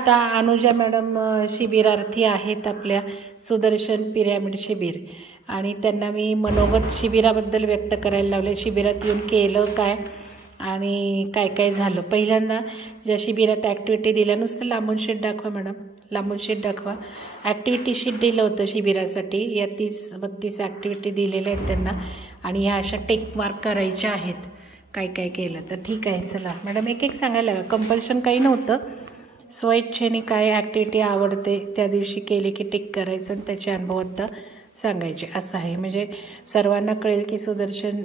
आता अनुजा मॅडम शिबिरार्थी आहेत आपल्या सुदर्शन पिरॅमिड शिबिर, आणि त्यांना मी मनोगत शिबिराबद्दल व्यक्त करायला लावले. शिबिरात येऊन केलं काय आणि काय काय झालं. पहिल्यांदा ज्या शिबिरात ॲक्टिव्हिटी दिल्या, नुसतं लांबून शीट दाखवा मॅडम, लांबून शीट दाखवा. ॲक्टिव्हिटी शीट दिलं होतं शिबिरासाठी. या 30-32 ॲक्टिव्हिटी दिलेल्या आहेत त्यांना, आणि ह्या अशा टेक मार्क करायच्या आहेत काय काय केलं तर. ठीक आहे, चला मॅडम एक एक सांगायला, कंपल्शन काही नव्हतं. स्वइच्छेने काय ॲक्टिव्हिटी आवडते त्या दिवशी केली की टिक करायचं आणि त्याचे अनुभव आता सांगायचे, असं आहे. म्हणजे सर्वांना कळेल की सुदर्शन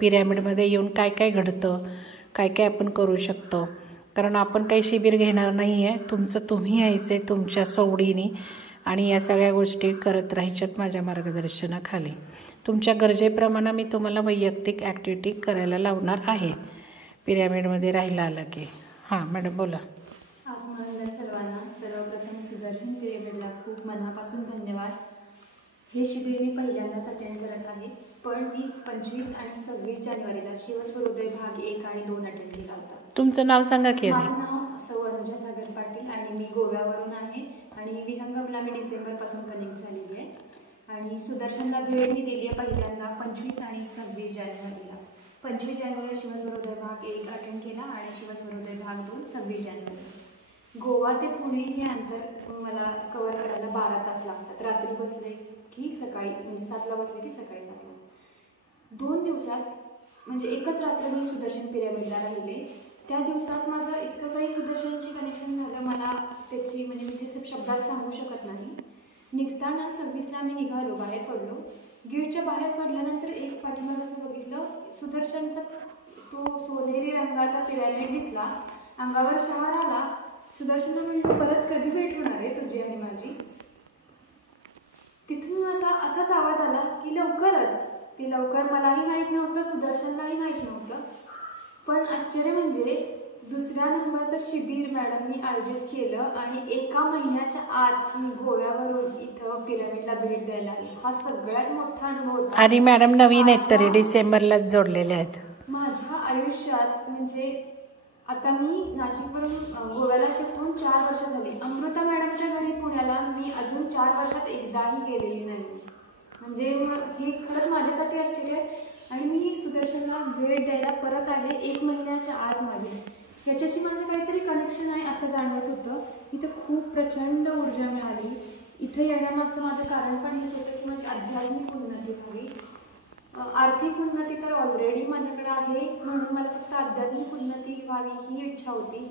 पिरॅमिडमध्ये येऊन काय काय घडतं, काय काय आपण करू शकतो. कारण आपण काही शिबिर घेणार नाही आहे, तुमचं तुम्ही यायचं आहे तुमच्या सवडीने, आणि या सगळ्या गोष्टी करत राहायच्यात माझ्या मार्गदर्शनाखाली. तुमच्या गरजेप्रमाणे मी तुम्हाला वैयक्तिक ॲक्टिव्हिटी करायला लावणार आहे पिरॅमिडमध्ये राहायला आलं की. हां मॅडम बोला. आत्मानंद सर्वांना. सर्वप्रथम सुदर्शन पिरॅमिडला खूप मनापासून धन्यवाद. हे शिबिर मी पहिल्यांदाच अटेंड करत आहे, पण मी 25 आणि 26 जानेवारीला शिवस्वरोदय भाग 1 आणि 2 अटेंड केला होता. तुमचं नाव सांगा की. माझं नाव सौ अनुजा सागर पाटील आणि मी गोव्यावरून आहे, आणि विहंगमला मी डिसेंबरपासून कनेक्ट झालेली आहे. आणि सुदर्शनला भेट मी दिली आहे पहिल्यांदा 25 आणि 26 जानेवारीला. 25 जानेवारीला शिवस्वरोदय भाग 1 अटेंड केला आणि शिवस्वरोदय भाग 2 26 जानेवारी. गोवा ते पुणे हे अंतर मला कवर करायला 12 तास लागतात. रात्री बसले की सकाळी, म्हणजे 7ला बसले की सकाळी 7ला. 2 दिवसात, म्हणजे एकच रात्र मी सुदर्शन पिरॅमिडला राहिले. त्या दिवसात माझं इतकं काही सुदर्शनशी कनेक्शन झालं, मला त्याची म्हणजे मी तिथे शब्दात सांगू शकत नाही. निघताना 26ला मी निघालो, बाहेर पडलो. गेटच्या बाहेर पडल्यानंतर एक पाठीमागे असं बघितलं, सुदर्शनचा तो सोनेरी रंगाचा पिरॅमिड दिसला. अंगावर शहार आला. सुदर्शनला म्हणलं, परत कधी भेट होणार आहे तुझी आणि माझी? तिथून असाच आवाज आला की लवकरच. ते लवकर मलाही माहीत नव्हतं, सुदर्शनलाही माहीत नव्हतं. पण आश्चर्य म्हणजे दुसऱ्या नंबरचं शिबिर मॅडमनी आयोजित केलं, आणि 1 महिन्याच्या आत मी गोव्यावरून इथं पिरॅमिडला भेट द्यायला आली. हा सगळ्यात मोठा अनुभव होता. आणि मॅडम नवीन आहेत तरी डिसेंबरलाच जोडलेले आहेत माझ्या आयुष्यात. म्हणजे आता मी नाशिकवरून गोव्याला शिफ्ट होऊन 4 वर्ष झाली. अमृता मॅडमच्या घरी पुण्याला मी अजून 4 वर्षात एकदाही गेलेली नाही. म्हणजे हे खरंच माझ्यासाठी आश्चर्य आहे. आणि मी सुदर्शनला भेट द्यायला परत आले 1 महिन्याच्या आतमध्ये. याच्याशी माझं काहीतरी कनेक्शन आहे असं जाणवत होतं. इथं खूप प्रचंड ऊर्जा मिळाली. इथं येण्यामागचं माझं कारण पण हेच होतं की माझी आध्यात्मिक उन्नती व्हावी. आर्थिक उन्नती तर ऑलरेडी माझ्याकडे आहे, म्हणून मला फक्त आध्यात्मिक उन्नती व्हावी ही इच्छा होती.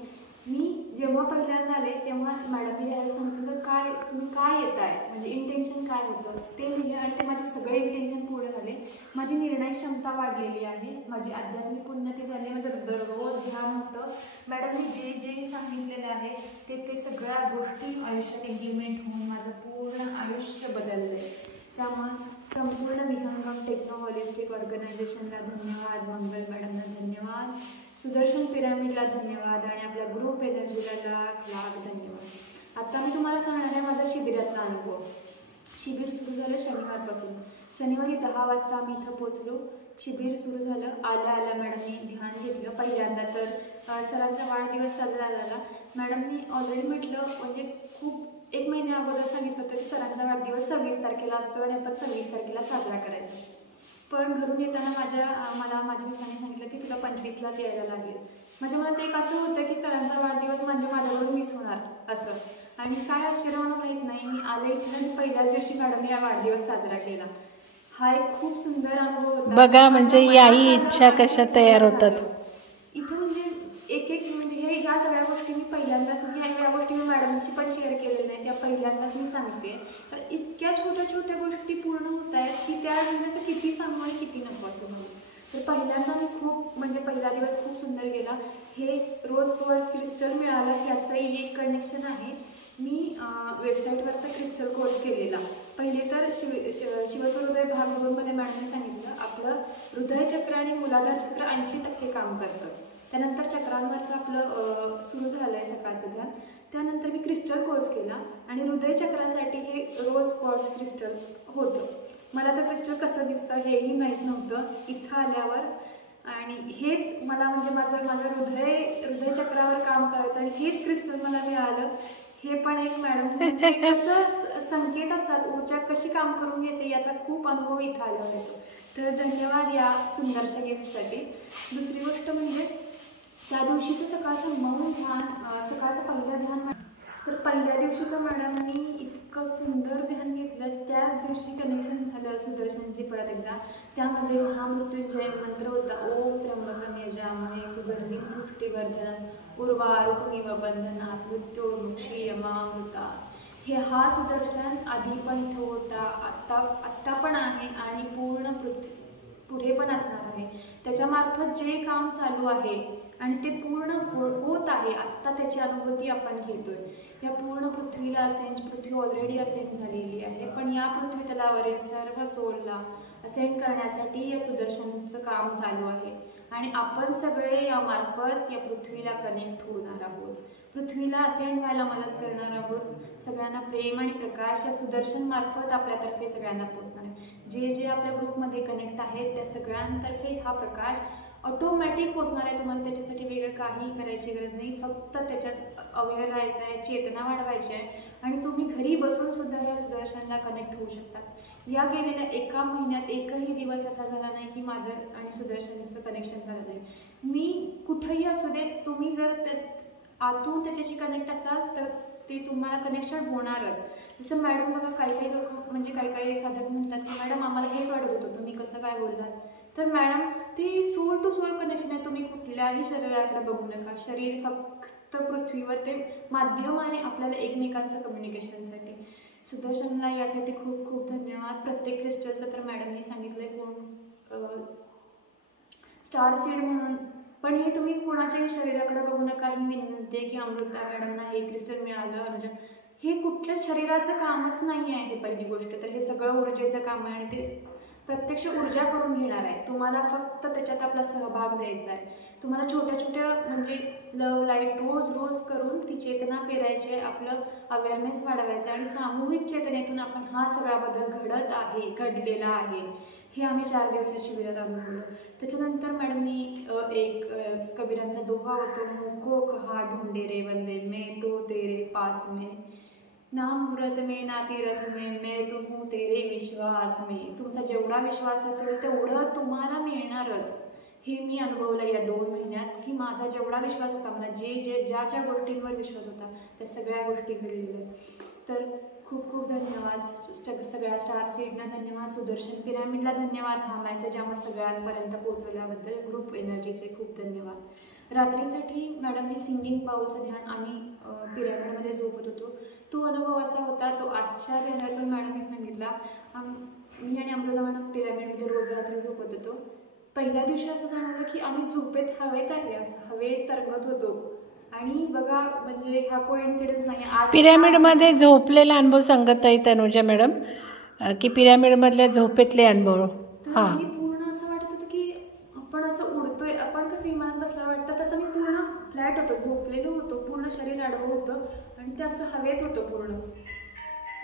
मी जेव्हा पहिल्यांदा आले तेव्हा मॅडमने लिहायला सांगितलं, काय तुम्ही काय येत आहे, म्हणजे इंटेन्शन काय होतं ते लिहिले, आणि ते माझे सगळे इंटेन्शन पूर्ण झाले. माझी निर्णय क्षमता वाढलेली आहे, माझी आध्यात्मिक उन्नती झाली, माझं दररोज ध्यान होतं. मॅडमने जे जे सांगितलेले आहे ते सगळ्या गोष्टी आयुष्यात इम्प्लिमेंट होऊन माझं पूर्ण आयुष्य बदललं आहे. त्यामुळे संपूर्ण विहंगम टेक्नो हॉलिस्टिक ऑर्गनायझेशनला धन्यवाद, मंगल मॅडमला धन्यवाद, सुदर्शन पिरॅमिडला धन्यवाद, आणि आपल्या ग्रुप एनर्जीला लाख लाख धन्यवाद. आता मी तुम्हाला सांगणार आहे माझा शिबिरातला अनुभव. शिबिर सुरू झालं शनिवारपासून. शनिवारी 10 वाजता आम्ही इथं पोचलो. शिबिर सुरू झालं. आल्या मॅडमनी ध्यान घेतलं. पहिल्यांदा तर सरांचा वाढदिवस साजरा झाला. मॅडमनी ऑलरेडी म्हटलं, म्हणजे खूप 1 महिन्या अगोदर सांगितलं होतं की सरांचा वाढदिवस 26 तारखेला असतो आणि आपण 26 तारखेला साजरा करायचा. पण घरून येताना मला माझ्या मिस्टरांनी सांगितलं की तुला 25लाच यायला लागेल. माझ्या मनात एक असं होतं की सरांचा वाढदिवस म्हणजे माझ्याकडून मिस होणार असं. आणि काय आश्चर्य मला माहीत नाही, मी आले इथं आणि पहिल्याच दिवशी मॅडमने हा वाढदिवस साजरा केला. हा एक खूप सुंदर अनुभव होता. बघा, म्हणजे याही इच्छा कशा तयार होतात इथं. म्हणजे एक म्हणजे ह्या सगळ्या गोष्टी मी पहिल्यांदाच, ह्या गोष्टी मी मॅडमशी पण शेअर केलेल्या नाही, त्या पहिल्यांदाच मी सांगते. तर इतक्या छोट्या गोष्टी पूर्ण होत आहेत की त्या म्हणजे किती सांगू आणि किती नको असं म्हणून. तर पहिल्यांदा मी खूप, म्हणजे पहिला दिवस खूप सुंदर गेला. हे रोज क्वार्ट्ज क्रिस्टल मिळालं याचंही एक कनेक्शन आहे. मी वेबसाईटवरचा क्रिस्टल कोर्स केलेला. पहिले तर शिवस्वरोदय भाग 2मध्ये मॅडमने सांगितलं आपलं हृदयचक्र आणि मूलाधार चक्र 80% काम करतं. त्यानंतर चक्रांवरचं आपलं सुरू झालं आहे सकाळचं ध्यान. त्यानंतर मी क्रिस्टल कोर्स केला आणि हृदयचक्रासाठी हे रोज क्वार्ट्ज क्रिस्टल होतं. मला तर क्रिस्टल कसं दिसतं हेही माहीत नव्हतं इथं आल्यावर. आणि हेच मला म्हणजे माझं हृदयचक्रावर काम करायचं आणि हेच क्रिस्टल मला मिळालं. हे पण एक मॅडम म्हणजे कसं संकेत असतात, ऊर्जा कशी काम करून घेते याचा खूप अनुभव इथं आला येतो. तर धन्यवाद या सुंदरशा गिफ्टसाठी. दुसरी गोष्ट म्हणजे त्या दिवशीचं सकाळचं मौन ध्यान, सकाळचं पहिलं ध्यान. तर पहिल्या दिवशीचं मॅडमनी इतकं सुंदर ध्यान घेतलं, त्याच दिवशी कनेक्शन झालं सुदर्शनची परत एकदा. त्यामध्ये महामृत्युंजय मंत्र होता, ओम त्र्यंबकम यजामहे सुगंधिं पुष्टिवर्धनम् उर्वारुकमिव बंधनात् मृत्योर्मुक्षीयमामृता. हा सुदर्शन आधी पण इथं होता, आत्ता पण आहे आणि पूर्ण पुढे पण असणार आहे. त्याच्यामार्फत जे काम चालू आहे आणि ते पूर्ण होत आहे आत्ता, त्याची अनुभूती आपण घेतोय. या पूर्ण पृथ्वीला पृथ्वी ऑलरेडी असेंड झालेली आहे, पण या पृथ्वी तलावरील सर्व सोलला असेंड करण्यासाठी या सुदर्शनचं काम चालू आहे आणि आपण सगळे यामार्फत या पृथ्वीला कनेक्ट होणार आहोत, पृथ्वीला असेंड व्हायला मदत करणार आहोत. सगळ्यांना प्रेम आणि प्रकाश या सुदर्शन मार्फत आपल्यातर्फे सगळ्यांना पोहोचणार आहे. जे आपल्या ग्रुपमध्ये कनेक्ट आहेत त्या सगळ्यांतर्फे हा प्रकाश ऑटोमॅटिक पोचणार आहे. तुम्हाला त्याच्यासाठी वेगळं काही करायची गरज नाही, फक्त त्याच्यात अवेअर राहायचं आहे, चेतना वाढवायची आहे आणि तुम्ही घरी बसून सुद्धा या सुदर्शनला कनेक्ट होऊ शकता. या गेलेल्या एका महिन्यात एकही दिवस असा झाला नाही की माझं आणि सुदर्शनचं कनेक्शन झालं नाही. मी कुठंही असू दे, तुम्ही जर आतून त्याच्याशी कनेक्ट असाल तर ते तुम्हाला कनेक्शन होणारच. जसं मॅडम बघा, काही लोक म्हणजे काही साधक म्हणतात की मॅडम आम्हाला हेच वाटत होतं, तुम्ही कसं काय बोललात. तर मॅडम ते सोल टू सोल कनेक्शन आहे. तुम्ही कुठल्याही शरीराकडे बघू नका, शरीर फक्त पृथ्वीवर ते माध्यम आहे आपल्याला एकमेकांचं कम्युनिकेशनसाठी. सुदर्शनला यासाठी खूप खूप धन्यवाद. प्रत्येक क्रिस्टलचं तर मॅडमनी सांगितलंय कोण स्टार सीड म्हणून, पण हे तुम्ही कोणाच्याही शरीराकडे बघू नका. ही विनंती आहे की अमृता मॅडमना हे क्रिस्टल मिळालं, अनुजा, हे कुठल्याच शरीराचं कामच नाही आहे. हे पहिली गोष्ट तर हे सगळं ऊर्जेचं काम आहे आणि ते प्रत्यक्ष ऊर्जा करून घेणार आहे. तुम्हाला फक्त त्याच्यात आपला सहभाग द्यायचा आहे. तुम्हाला छोट्या छोट्या म्हणजे लव लाईट रोज करून ती चेतना पेरायची आहे, आपलं अवेअरनेस वाढवायचं आहे आणि सामूहिक चेतनेतून आपण हा सगळा बदल घडलेला आहे. हे आम्ही 4 दिवसाच्या शिबिरात अनुभवलं. त्याच्यानंतर मॅडमनी एक कबीरांचा दोहा होतो, मुको कहा ढूंढे रे वंदे मैं तो तेरे पास में, ना मुहूर्त में ना तीरथ में मैं तो हूँ तेरे विश्वास में. तुमचा जेवढा विश्वास असेल तेवढं तुम्हाला मिळणारच. हे मी अनुभवलं या 2 महिन्यात की माझा जेवढा विश्वास होता, मला ज्या गोष्टींवर विश्वास होता त्या सगळ्या गोष्टी घडलेल्या. तर खूप खूप धन्यवाद सगळ्या स्टार सीडना, धन्यवाद सुदर्शन पिरॅमिडला धन्यवाद. हा मेसेज आम्हा सगळ्यांपर्यंत पोहोचवल्याबद्दल ग्रुप एनर्जीचे खूप धन्यवाद. रात्रीसाठी मॅडमनी सिंगिंग बाउलचं ध्यान आम्ही पिरॅमिडमध्ये झोपत होतो. तो अनुभव असा होता, तो आजच्या ध्यानातून मॅडमने सांगितला. मी आणि अमृता मॅडम पिरॅमिडमध्ये रोज रात्री झोपत होतो. पहिल्या दिवशी असं जाणवलं की आम्ही झोपेत हवेत आहे, असं हवेत तरंगत होतो. आणि बघा म्हणजे हा कोइन्सिडन्स नाही. पिरॅमिडमध्ये झोपलेला अनुभव सांगत आहे तनुजा मॅडम की पिरॅमिडमधल्या झोपेतले अनुभव. हां, मी पूर्ण असं वाटत होतं की आपण असं उडतोय, आपण कसं विमानात बसला वाटतं तसं मी पूर्ण फ्लॅट होतो, झोपलेलो होतो, पूर्ण शरीर आडवं होतं आणि ते असं हवेत होतं पूर्ण.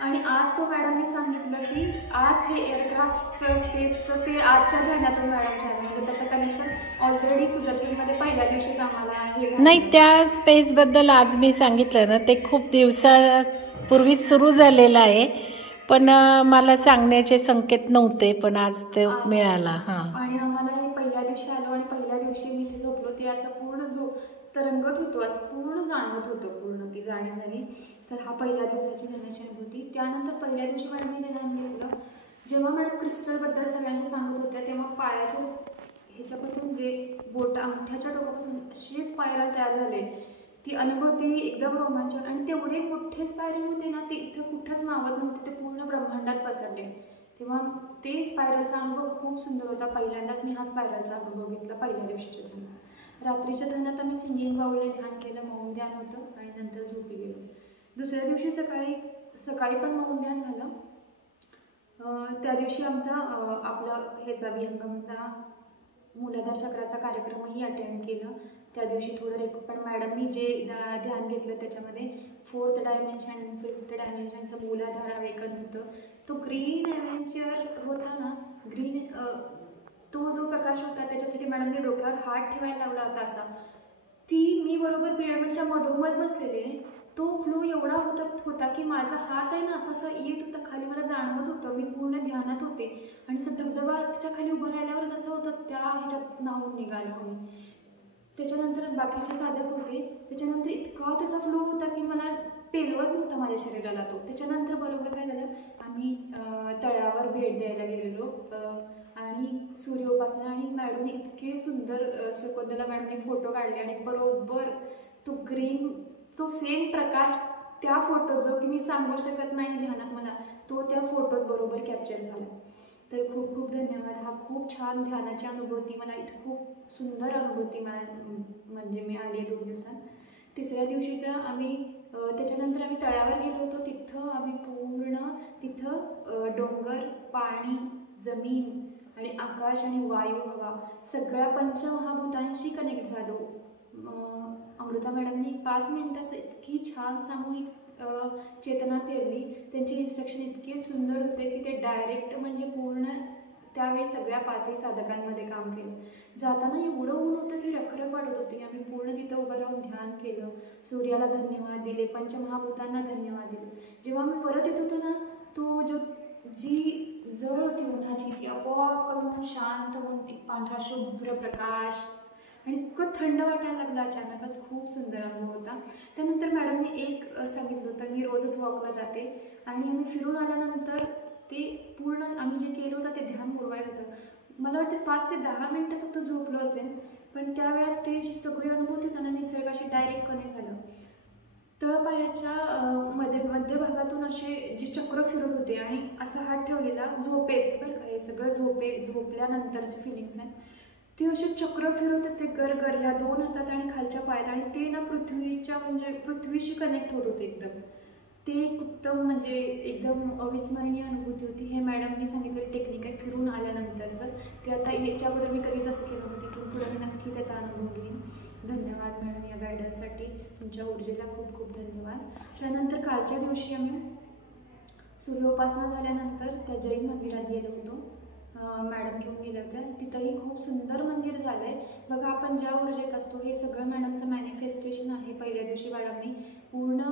आणि आज तो मॅडमने सांगितलं की आज हे एअरक्राफ्टचं स्पेसचं ते आजच्या ध्यानातून मॅडमच्या म्हणजे त्याचं कनेक्शन ऑलरेडी सुदर्शनमध्ये पहिल्या दिवशीच आम्हाला हे नाही. त्या स्पेसबद्दल आज मी सांगितलं ना, ते खूप दिवसापूर्वी सुरू झालेलं आहे, पण मला सांगण्याचे संकेत नव्हते, पण आज ते मिळाला. हां, आणि आम्हाला हे पहिल्या दिवशी आलो आणि पहिल्या दिवशी मी इथे झोपलो, ते असं पूर्ण तरंगत होतो, असं पूर्ण जाणवत होतं, पूर्ण ती जाणीव झाली. तर हा पहिल्या दिवसाची ध्यानाची अनुभूती. त्यानंतर पहिल्या दिवशी मॅडमने जे ध्यान घेतलं, जेव्हा मॅडम क्रिस्टलबद्दल सगळ्यांना सांगत होत्या तेव्हा पायाच्या ह्याच्यापासून जे अंगठ्याच्या टोकापासून अशी स्पायरल तयार झाले, ती अनुभूती एकदम रोमांचक. आणि तेवढे मोठे स्पायरल होते ना, ते इथं कुठंच मावत नव्हते, ते पूर्ण ब्रह्मांडात पसरले. तेव्हा ते स्पायरलचा अनुभव खूप सुंदर होता. पहिल्यांदाच मी हा स्पायरलचा अनुभव घेतला पहिल्या दिवशीच्या ध्यानात. रात्रीच्या ध्यानात आम्ही सिंगिंग बाउलने ध्यान केलं, मौन ध्यान होतं आणि नंतर झोपी गेलो. दुसऱ्या दिवशी सकाळी पण मौन ध्यान झालं. त्या दिवशी आमचा आपला ह्याचा विहंगमचा मूलाधार चक्राचा कार्यक्रमही अटेंड केला. त्या दिवशी थोडं पण मॅडमनी जे ध्यान घेतलं त्याच्यामध्ये 4th डायमेन्शन आणि 5th डायमेन्शनचं मूलाधार अवेकन होतं. तो ग्रीन ॲडव्हेंचर होता ना, ग्रीन तो जो प्रकाश होता त्याच्यासाठी मॅडमने डोक्यावर हात ठेवायला लावला होता. असा मी बरोबर पिरॅमिडच्या मधोमध बसलेले, तो फ्लो एवढा होता होता की माझा हात आहे ना असा येत होता खाली, मला जाणवत होतं, मी पूर्ण ध्यानात होते आणि असं धबधबाच्या खाली उभं राहिल्यावर जसं होतं त्या ह्याच्यात नाहून निघालो मी. त्याच्यानंतर बाकीचे साधक होते, त्याच्यानंतर इतका त्याचा फ्लो होता की मला पेलवत नव्हता माझ्या शरीराला तो. त्याच्यानंतर बरोबर काय झालं, आम्ही तळ्यावर भेट द्यायला गेलेलो आणि सूर्योपासना, आणि मॅडमने इतके सुंदर शकुंतला मॅडमने फोटो काढले आणि बरोबर तो ग्रीन, तो सेम प्रकाश त्या फोटो जो की मी सांगू शकत नाही ध्यानात मला, तो त्या फोटोत बरोबर कॅप्चर झाला. तर खूप खूप धन्यवाद. हा खूप छान ध्यानाची अनुभूती मला, इथं खूप सुंदर अनुभूती म्हणजे मिळाली 2 दिवसात. तिसऱ्या दिवशीचं आम्ही त्याच्यानंतर आम्ही तळ्यावर गेलो होतो. तिथं आम्ही पूर्ण तिथं डोंगर, पाणी, जमीन आणि आकाश आणि वायू, हवा सगळ्या पंचमहाभूतांशी कनेक्ट झालो. अमृता मॅडमनी 5 मिनिटाचं इतकी छान सामूहिक चेतना पेरली. त्यांचे इन्स्ट्रक्शन इतके सुंदर होते की ते डायरेक्ट म्हणजे पूर्ण त्यावेळी सगळ्या 5ही साधकांमध्ये काम केलं. जाताना एवढं ऊन होतं की रखरख वाटत होती. आम्ही पूर्ण तिथं उभं राहून ध्यान केलं, सूर्याला धन्यवाद दिले, पंचमहाभूतांना धन्यवाद दिले. जेव्हा आम्ही परत येत होतो ना, तो जी जळ होती उन्हाची ती आपोआप कमी होऊन शांत होऊन एक पांढरा शुभ्र प्रकाश आणि इतकं थंड वाटायला लागलं अचानकच. खूप सुंदर अनुभव होता. त्यानंतर मॅडमने एक सांगितलं होतं, मी रोजच वॉकला जाते आणि आम्ही फिरून आल्यानंतर ते पूर्ण आम्ही जे केलं होतं ते ध्यान मुरवायचं होतं. मला वाटतं 5 ते 10 मिनटं फक्त झोपलो असेल, पण त्या वेळात ते जी सगळी अनुभूती होती ना निसर्गाशी डायरेक्ट कनेक्ट झालं. तळपायाच्या मध्य भागातून असे जे चक्र फिरत होते आणि असा हात ठेवलेला झोपेत, बरं का हे सगळं झोपल्यानंतरचे फिलिंग्स आहेत, ते असे चक्र फिरत होते गर ह्या 2 हातात आणि खालच्या पायात, आणि ते ना पृथ्वीशी कनेक्ट होत होते एकदम. ते उत्तम म्हणजे एकदम अविस्मरणीय अनुभूती होती. हे मॅडमनी सांगितलेलं टेक्निक आहे फिरून आल्यानंतरचं. ते आता ह्याच्याबद्दल मी कधीच असं केलं नव्हतं. तिथून पुढे मी नक्की त्याचा अनुभव घेईन. धन्यवाद मॅडम या गायडन्ससाठी. तुमच्या ऊर्जेला खूप खूप धन्यवाद. त्यानंतर कालच्या दिवशी आम्ही सूर्योपासना झाल्यानंतर त्या जैन मंदिरात गेलो होतो. मॅडम घेऊन गेल्या होत्या. तिथंही खूप सुंदर मंदिर झालं आहे. बघा आपण ज्या ऊर्जेत असतो हे सगळं मॅडमचं मॅनिफेस्टेशन आहे. पहिल्या दिवशी मॅडमनी पूर्ण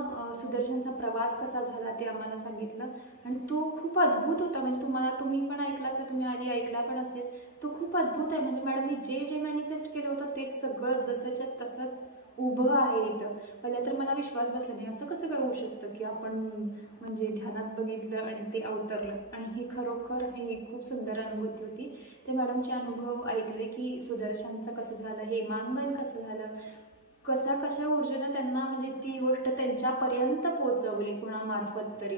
सुदर्शनचा प्रवास कसा झाला ते आम्हाला सांगितलं आणि तो खूप अद्भुत होता. म्हणजे तुम्ही पण ऐकलात तर तुम्ही आधी ऐकला पण असेल. तो खूप अद्भुत आहे. म्हणजे मॅडमनी जे मॅनिफेस्ट केलं होतं ते सगळं जसंच्या तसं उभं आहे इथं. पहिल्या तर मला विश्वास बसला नाही, असं कसं काय होऊ शकतं की आपण म्हणजे ध्यानात बघितलं आणि ते अवतरलं. आणि ही खरोखर ही खूप सुंदर अनुभूती होती. ते मॅडमचे अनुभव ऐकले की सुदर्शनचं कसं झालं, हेमांगमन कसं झालं, कशा ऊर्जेनं त्यांना म्हणजे ती गोष्ट त्यांच्यापर्यंत पोचवली कुणामार्फत तरी.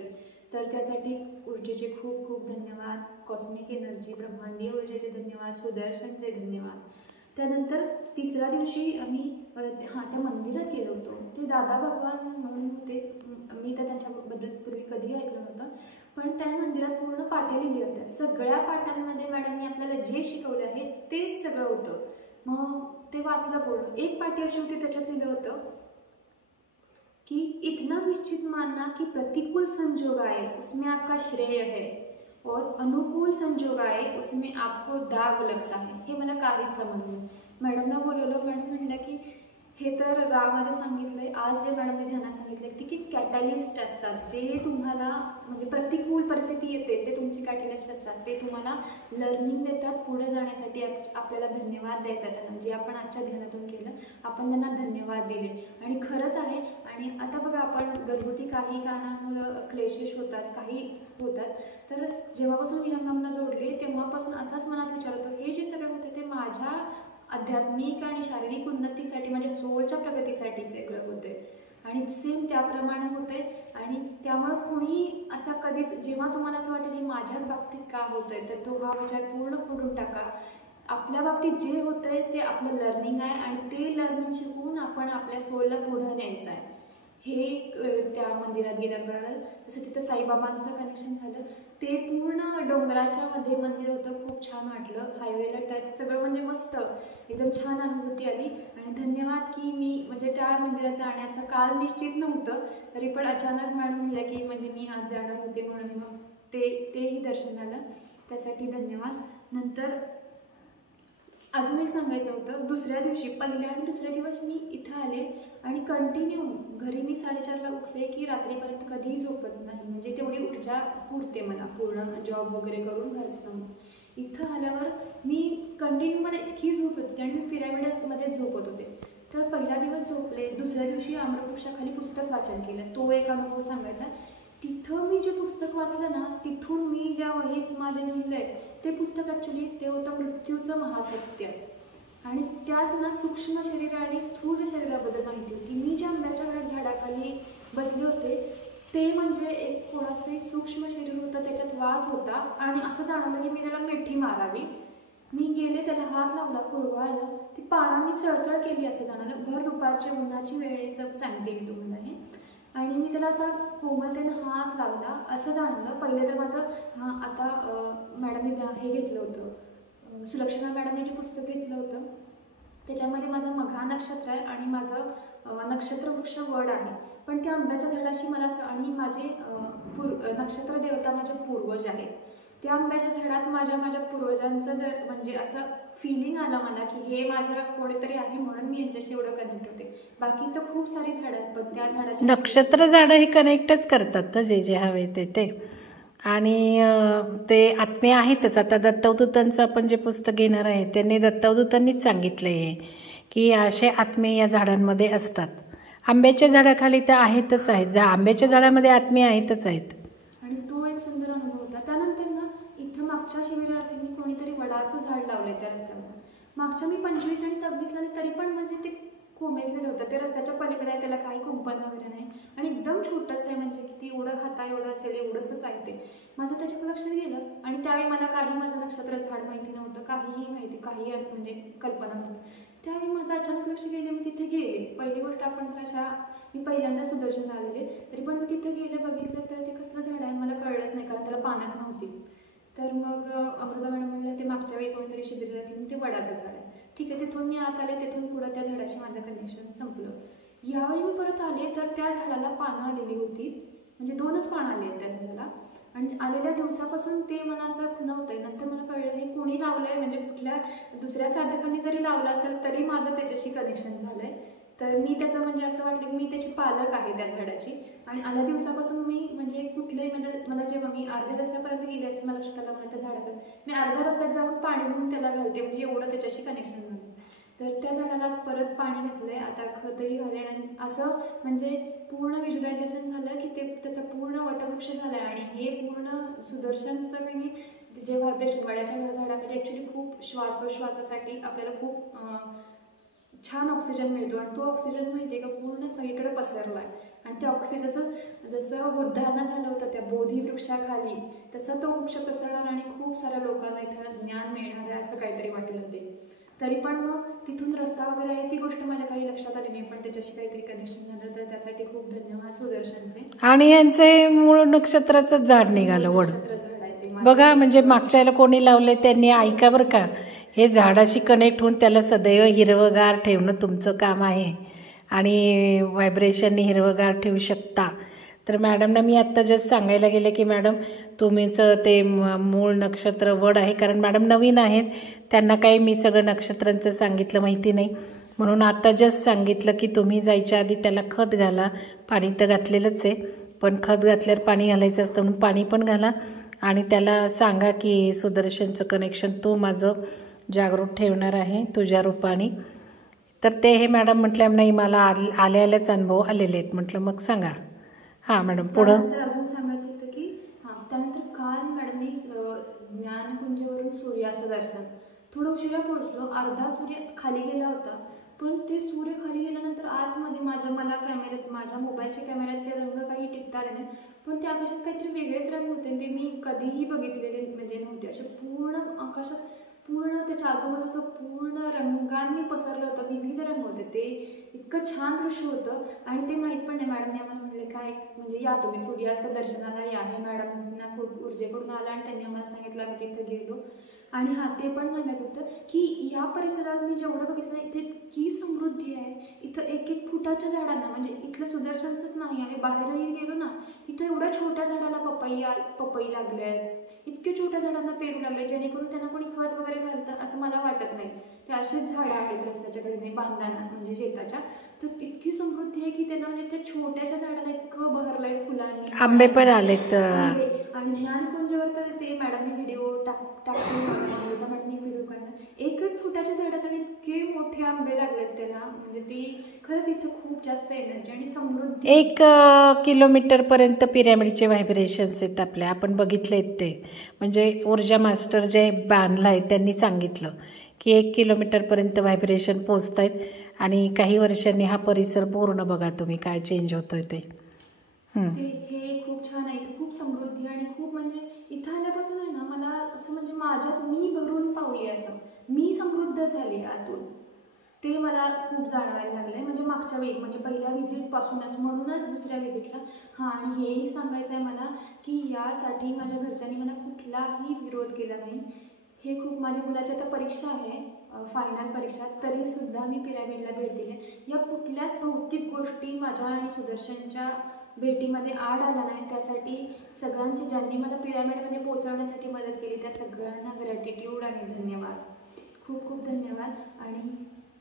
तर त्यासाठी ऊर्जेचे खूप खूप धन्यवाद. कॉस्मिक एनर्जी, ब्रह्मांडीय ऊर्जेचे धन्यवाद, सुदर्शनचे धन्यवाद. त्यानंतर तिसऱ्या दिवशी आम्ही त्या मंदिरात गेलो होतो. ते दादा भगवान म्हणून होते. मी तर त्यांच्याबद्दल पूर्वी कधीही ऐकलं नव्हतं, पण त्या मंदिरात पूर्ण पाट्या लिहिल्या होत्या. सगळ्या पाट्यांमध्ये मॅडमनी आपल्याला जे शिकवलं आहे तेच सगळं होतं. मग ते वाचलं पूर्ण. एक पाटी अशी होती त्याच्यात लिहिलं होतं की इतना निश्चित मानना कि प्रतिकूल संजोग आए उसमें आपका श्रेय है और अनुकूल संजोग आए उसमें आपको दाग लगता है. हे मला काहीच समजलं नाही. मॅडमना बोलवलं. मॅडम म्हणलं की हे तर रामध्ये सांगितलंय. आज जे मॅडमने ध्यानात सांगितलं की कॅटलिस्ट असतात जे तुम्हाला म्हणजे प्रतिकूल परिस्थिती येते ते तुमची कॅटलिस्ट असतात. ते तुम्हाला लर्निंग देतात पुढे जाण्यासाठी. आपल्याला धन्यवाद द्यायचा त्यांना. जे आपण आजच्या ध्यानातून केलं आपण त्यांना धन्यवाद दिले आणि खरंच आहे. आणि आता बघा आपण घरगुती काही कारणामुळं क्लेशेस होतात, काही होतात, तर जेव्हापासून विहंगमला जोडले तेव्हापासून असाच मनात विचार होतो हे जे सगळं होतं ते माझ्या आध्यात्मिक आणि शारीरिक उन्नतीसाठी, म्हणजे सोलच्या प्रगतीसाठी सगळं होते आणि सेम त्याप्रमाणे होते. आणि त्यामुळं कुणी असा कधीच जेव्हा तुम्हाला असं वाटेल हे माझ्याच बाबतीत का होतं आहे तर तो हा विचार पूर्ण खोडून टाका. आपल्या बाबतीत जे होतं आहे ते आपलं लर्निंग आहे आणि ते लर्निंग शिकून आपण आपल्या सोलला पुढं न्यायचं आहे. हे त्या मंदिरात गेल्याबरोबर तसं तिथं साईबाबांचं कनेक्शन झालं. ते पूर्ण डोंगराच्या मध्ये मंदिर होतं. खूप छान वाटलं. हायवेला टच सगळं म्हणजे मस्त एकदम छान अनुभूती आली. आणि धन्यवाद की मी म्हणजे त्या मंदिरात जाण्याचं काल निश्चित नव्हतं तरी पण अचानक मॅडम म्हणलं की म्हणजे मी आज जाणार होते म्हणून मग तेही दर्शन झालं. त्यासाठी धन्यवाद. नंतर अजून एक सांगायचं होतं, दुसऱ्या दिवशी पहिल्या आणि दुसऱ्या दिवस मी इथं आले आणि कंटिन्यू घरी मी 4:30ला उठले की रात्रीपर्यंत कधीही झोपत नाही, म्हणजे तेवढी ऊर्जा पुरते मला पूर्ण जॉब वगैरे करून घरचं काम. इथं आल्यावर मी कंटिन्यू मला इतकी झोप होती आणि मी पिरॅमिडमध्ये झोपत होते. तर पहिला दिवस झोपले, दुसऱ्या दिवशी आम्रवृक्षाखाली पुस्तक वाचन केलं, तो एक अनुभव सांगायचा. तिथं मी जे पुस्तक वाचलं ना, तिथून मी ज्या वहीत माझे लिहिलं आहे ते पुस्तक ॲक्च्युली ते होतं मृत्यूचं महासत्य. आणि त्यात ना सूक्ष्म शरीर आणि स्थूल शरीराबद्दल माहिती होती. मी ज्या आंब्याच्या झाडाखाली बसले होते ते म्हणजे एक कोणाचं तरी सूक्ष्म शरीर होतं, त्याच्यात वास होता आणि असं जाणवलं की मी त्याला मिठी मारावी. मी गेले, त्याला हात लावला, कुरवाळला, ती पानांनी सळसळ केली असं जाणवलं. भर दुपारच्या उन्हाची वेळेचं सांगते मी तुम्हाला हे. आणि मी त्याला असा कोमलतेनं हात लावला असं जाणवलं. पहिले तर माझं आता मॅडमने हे घेतलं होतं, सुलक्षणा मॅडमने जे पुस्तक घेतलं होतं त्याच्यामध्ये माझं मघा नक्षत्र आहे आणि माझं नक्षत्र वृक्ष वड आहे. पण त्या आंब्याच्या झाडाशी मला असं, आणि माझे नक्षत्र देवता माझे पूर्वज आहेत, त्या आंब्याच्या झाडात माझ्या पूर्वजांचं म्हणजे असं फिलिंग आलं मला की हे माझं कोणीतरी आहे, म्हणून मी यांच्याशी एवढं कनेक्ट होते. बाकी तर खूप सारी झाडं आहेत पण त्या झाडाची नक्षत्र झाडं हे कनेक्टच करतात तर जे हवे ते. आणि ते आत्मे आहेतच. आता दत्तावधूतांचं आपण जे पुस्तक घेणार आहे त्यांनी दत्तावधूतांनीच सांगितलं आहे की असे आत्मे या झाडांमध्ये असतात. आंब्याच्या झाडाखाली तर आहेतच आहेत, आंब्याच्या झाडामध्ये आत्मे आहेतच आहेत. आणि तो एक सुंदर अनुभव होता. त्यानंतर ना इथं मागच्या शिबिरार्थींनी कोणीतरी वडाचं झाड लावलंय त्या रस्त्यावर. मागच्या मी 25 आणि 26 ला तरी पण म्हणजे ते कोमेजलेलं होतं, ते रस्त्याच्या पलीकडे आहे, त्याला काही कुंपण वगैरे नाही आणि एकदम छोटंसं आहे, म्हणजे किती एवढं हाता एवढं असेल एवढंच आहे ते. माझं त्याच्याकडे लक्षात गेलं आणि त्यावेळी मला काही माझं नक्षत्र झाड माहिती नव्हतं, काहीही माहिती, काही म्हणजे कल्पना नव्हती. त्यावेळी माझं अचानक लक्ष गेलं, मी तिथे गेले. पहिली गोष्ट आपण तर अशा मी पहिल्यांदा सुदर्शन आलेले, तरी पण मी तिथे गेले, बघितलं तर ते कसलं झाड आहे मला कळलंच नाही, कारण त्याला पानच नव्हती. तर मग अमृता मॅडम म्हणलं ते मागच्या वेळी कोणतरी शिबिरार्थी ते वडाचं झाड आहे. ठीक आहे, तिथून मी आत आले, तिथून पुढं त्या झाडाशी माझं कनेक्शन संपलं. यावेळी मी परत आले तर त्या झाडाला पानं आलेली होती, म्हणजे 2च पानं आली आहेत त्या झाडाला. आणि आलेल्या दिवसापासून ते मला असं खुणवतंय. नंतर मला कळलं हे कोणी लावलंय, म्हणजे कुठल्या दुसऱ्या साधकांनी जरी लावलं असेल तरी माझं त्याच्याशी कनेक्शन झालंय. तर मी त्याचं म्हणजे असं वाटलं की मी त्याची पालक आहे त्या झाडाची. आणि आल्या दिवसापासून मी म्हणजे कुठलेही म्हणजे मला जेव्हा मी अर्ध्या रस्त्यापर्यंत गेले असेल मला लक्षात आलं, मला त्या झाडाकडे मी अर्ध्या रस्त्यात जाऊन पाणी घेऊन त्याला घालते, म्हणजे एवढं त्याच्याशी कनेक्शन झालं. तर त्या झाडालाच परत पाणी घातलंय, आता खतही घालेन आणि असं म्हणजे पूर्ण व्हिज्युअलायझेशन झालं की ते त्याचं पूर्ण वटवृक्ष झालं आहे. आणि हे पूर्ण सुदर्शनचं मी जे व्हायब्रेशन वडाच्या झाडाकडे ॲक्च्युली खूप श्वासोश्वासासाठी आपल्याला खूप छान ऑक्सिजन मिळतो आणि तो ऑक्सिजन माहिती आहे का पूर्ण सगळीकडे पसरला आहे. आणि त्या ऑक्सिजनचं जसं बुद्धांना झालं होतं त्या बोधी वृक्षाखाली, तसं तो वृक्ष पसरणार आणि खूप साऱ्या लोकांना इथं ज्ञान मिळणार आहे असं काहीतरी वाटलं ते. तरी पण मग तिथून रस्ता वगैरे आहे ती गोष्ट माझ्या काही लक्षात आली नाही, पण त्याच्याशी काहीतरी कनेक्शन झालं, तर त्यासाठी खूप धन्यवाद सुदर्शनचे. आणि यांचे मूळ नक्षत्राचंच झाड निघालं वड. बघा म्हणजे मागच्या याला कोणी लावले त्यांनी ऐका बरं का, हे झाडाशी कनेक्ट होऊन त्याला सदैव हिरवगार ठेवणं तुमचं काम आहे आणि व्हायब्रेशनने हिरवगार ठेवू शकता. तर मॅडमना मी आत्ता जस्ट सांगायला गेले की मॅडम तुम्हीचं ते मूळ नक्षत्र वड आहे, कारण मॅडम नवीन आहेत, त्यांना काही मी सगळं नक्षत्रांचं सांगितलं माहिती नाही, म्हणून आत्ता जस्ट सांगितलं की तुम्ही जायच्या आधी त्याला खत घाला. पाणी तर घातलेलंच आहे, पण खत घातल्यावर पाणी घालायचं असतं म्हणून पाणी पण घाला आणि त्याला सांगा की सुदर्शनचं कनेक्शन तू माझं जागरूक ठेवणार आहे तुझ्या रूपाने. तर ते हे मॅडम म्हटल्या नाही मला आल्याच अनुभव आलेले आहेत. म्हटलं मग सांगा. हां मॅडम पुढं. अजून सांगायचं होतं की त्यानंतर काल मॅडमनी ज्ञानकुंजवरून सूर्याचं दर्शन, थोडं उशिरा पोहोचलो, अर्धा सूर्य खाली गेला होता, पण ते सूर्य खाली गेल्यानंतर आतमध्ये मला कॅमेऱ्यात माझ्या मोबाईलच्या कॅमेऱ्यात ते रंग काही टिपता आले नाही, पण त्या आकाशात काहीतरी वेगळेच रंग होते ते मी कधीही बघितलेले म्हणजे नव्हते. असे पूर्ण आकाशात पूर्ण त्याच्या आजूबाजूचं पूर्ण रंगांनी पसरलं होतं, विविध रंग होते, ते इतकं छान दृश्य होतं. आणि ते माहीत पण नाही, मॅडमने आम्हाला म्हणले काय म्हणजे या तुम्ही सूर्यास्त दर्शनाला या, हे मॅडमना खूप ऊर्जेकडून आलं आणि त्यांनी आम्हाला सांगितलं, आम्ही तिथं गेलो. आणि ते पण सांगायचं होतं की या परिसरात मी जेवढं बघितलं इथे इतकी समृद्धी आहे, इथं 1-1 फुटाच्या झाडांना, म्हणजे इथलं सुदर्शनचंच नाही, आम्ही बाहेरही गेलो ना, इथं एवढ्या छोट्या झाडाला पपई लागले आहेत, इतके छोट्या झाडांना पेरू लागले, जेणेकरून त्यांना कोणी खत वगैरे घालतं असं मला वाटत नाही. ते असेच झाडं आहेत रस्त्याच्या कडेने बांधताना म्हणजे शेताच्या, तर इतकी समृद्धी आहे की त्यांना म्हणजे त्या छोट्याशा झाडाला इतकं बहरलंय फुलांनी. आंबे पण आलेत. आणि ज्ञानकुंजवर तर ते मॅडमने व्हिडिओ टाकून मॅडमने व्हिडिओ काढला, 1-1 फुटाच्या झाडात आणि इतके मोठे आंबे लागलेत त्याला. म्हणजे ती खरंच इथं खूप जास्त एनर्जी आणि समृद्धी. 1 किलोमीटरपर्यंत पिरॅमिडचे व्हायब्रेशन्स आहेत आपल्या, आपण बघितलेत ते. म्हणजे ऊर्जा मास्टर जे बांधलं आहे त्यांनी सांगितलं की 1 किलोमीटरपर्यंत व्हायब्रेशन पोचत आहेत आणि काही वर्षांनी हा परिसर पूर्ण बघा तुम्ही काय चेंज होतोय ते. हे खूप छान आहे. इथं खूप समृद्धी आणि खूप म्हणजे इथं आल्यापासून आहे ना मला असं म्हणजे माझ्यात मी भरून पावली, असं मी समृद्ध झाली आतून, ते मला खूप जाणवायला लागलंय. म्हणजे मागच्या वेळी म्हणजे पहिल्या व्हिजिटपासूनच, म्हणूनच दुसऱ्या व्हिजिटला. आणि हेही सांगायचं आहे मला की यासाठी माझ्या घरच्यांनी मला कुठलाही विरोध केला नाही. हे खूप, माझ्या मुलाची आता परीक्षा आहे, फायनल परीक्षा, तरीसुद्धा मी पिरॅमिडला भेट दिली. या कुठल्याच भौतिक गोष्टी माझ्या आणि सुदर्शनच्या भेटीमध्ये आड आला नाही. त्यासाठी सगळ्यांचे, ज्यांनी मला पिरॅमिडमध्ये पोहोचवण्यासाठी मदत केली, त्या सगळ्यांना ग्रॅटिट्यूड आणि धन्यवाद, खूप खूप धन्यवाद. आणि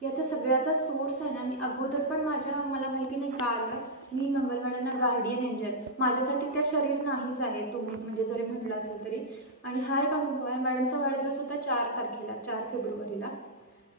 याचा सगळ्याचा सोर्स आहे ना, मी अगोदर पण मला माहिती नाही का आलं, मी मंगलवाड्यांना गार्डियन एंजल, माझ्यासाठी त्या शरीर नाहीच आहे तुम्ही म्हणजे जरी म्हटलं असेल तरी. आणि हा एक अनुभव आहे. मॅडमचा वाढदिवस होता 4 तारखेला, 4 फेब्रुवारीला.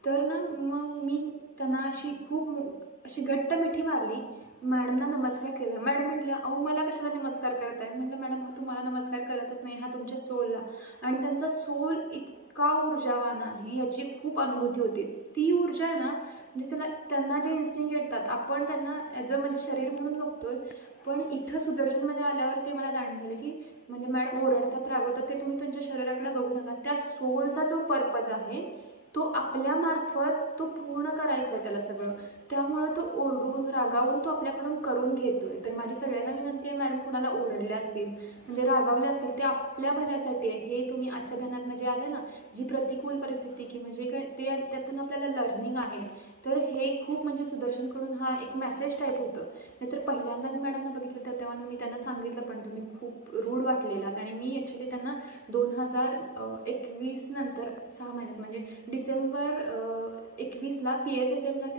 तर ना मग मी त्यांना अशी घट्ट मिठी मारली, मॅडमना नमस्कार केला. मॅडम म्हटलं, अहो मला कशाला नमस्कार करत आहे? म्हटलं मॅडम हा तुम्हाला नमस्कार करतच नाही, हा तुमच्या सोलला. आणि त्यांचा सोल इतका ऊर्जावान आहे याची खूप अनुभूती होती. ती ऊर्जा आहे ना, म्हणजे त्यांना जे इन्स्टिंक्ट येतात आपण त्यांना ॲज अ म्हणजे शरीर म्हणून बघतोय, पण इथं सुदर्शनमध्ये आल्यावर ते मला जाणवलं की म्हणजे मॅडम ओरडतात, रागवतात, ते तुम्ही तुमच्या शरीराकडे बघू नका. त्या सोलचा जो पर्पज आहे तो आपल्यामार्फत तो पूर्ण करायचा आहे त्याला सगळं. त्यामुळं तो ओरडून रागावून तो आपल्याकडून करून घेतोय. तर माझी सगळ्यांना विनंती आहे, मॅडम कुणाला ओरडले असतील म्हणजे रागावले असतील, ते आपल्या भल्यासाठी आहे. हे तुम्ही आजच्या ध्यानात म्हणजे आले ना, जी प्रतिकूल परिस्थिती की म्हणजे ते त्यातून आपल्याला लर्निंग आहे. तर हे खूप म्हणजे सुदर्शनकडून हा एक मेसेज टाईप होतं. नाहीतर पहिल्यांदा मी मॅडमना बघितलं तर तेव्हा मी त्यांना सांगितलं पण तुम्ही खूप रूढ वाटलेलात. आणि मी ॲक्च्युली त्यांना 2021 नंतर 6 महिन्यात म्हणजे डिसेंबर 21ला PSSMला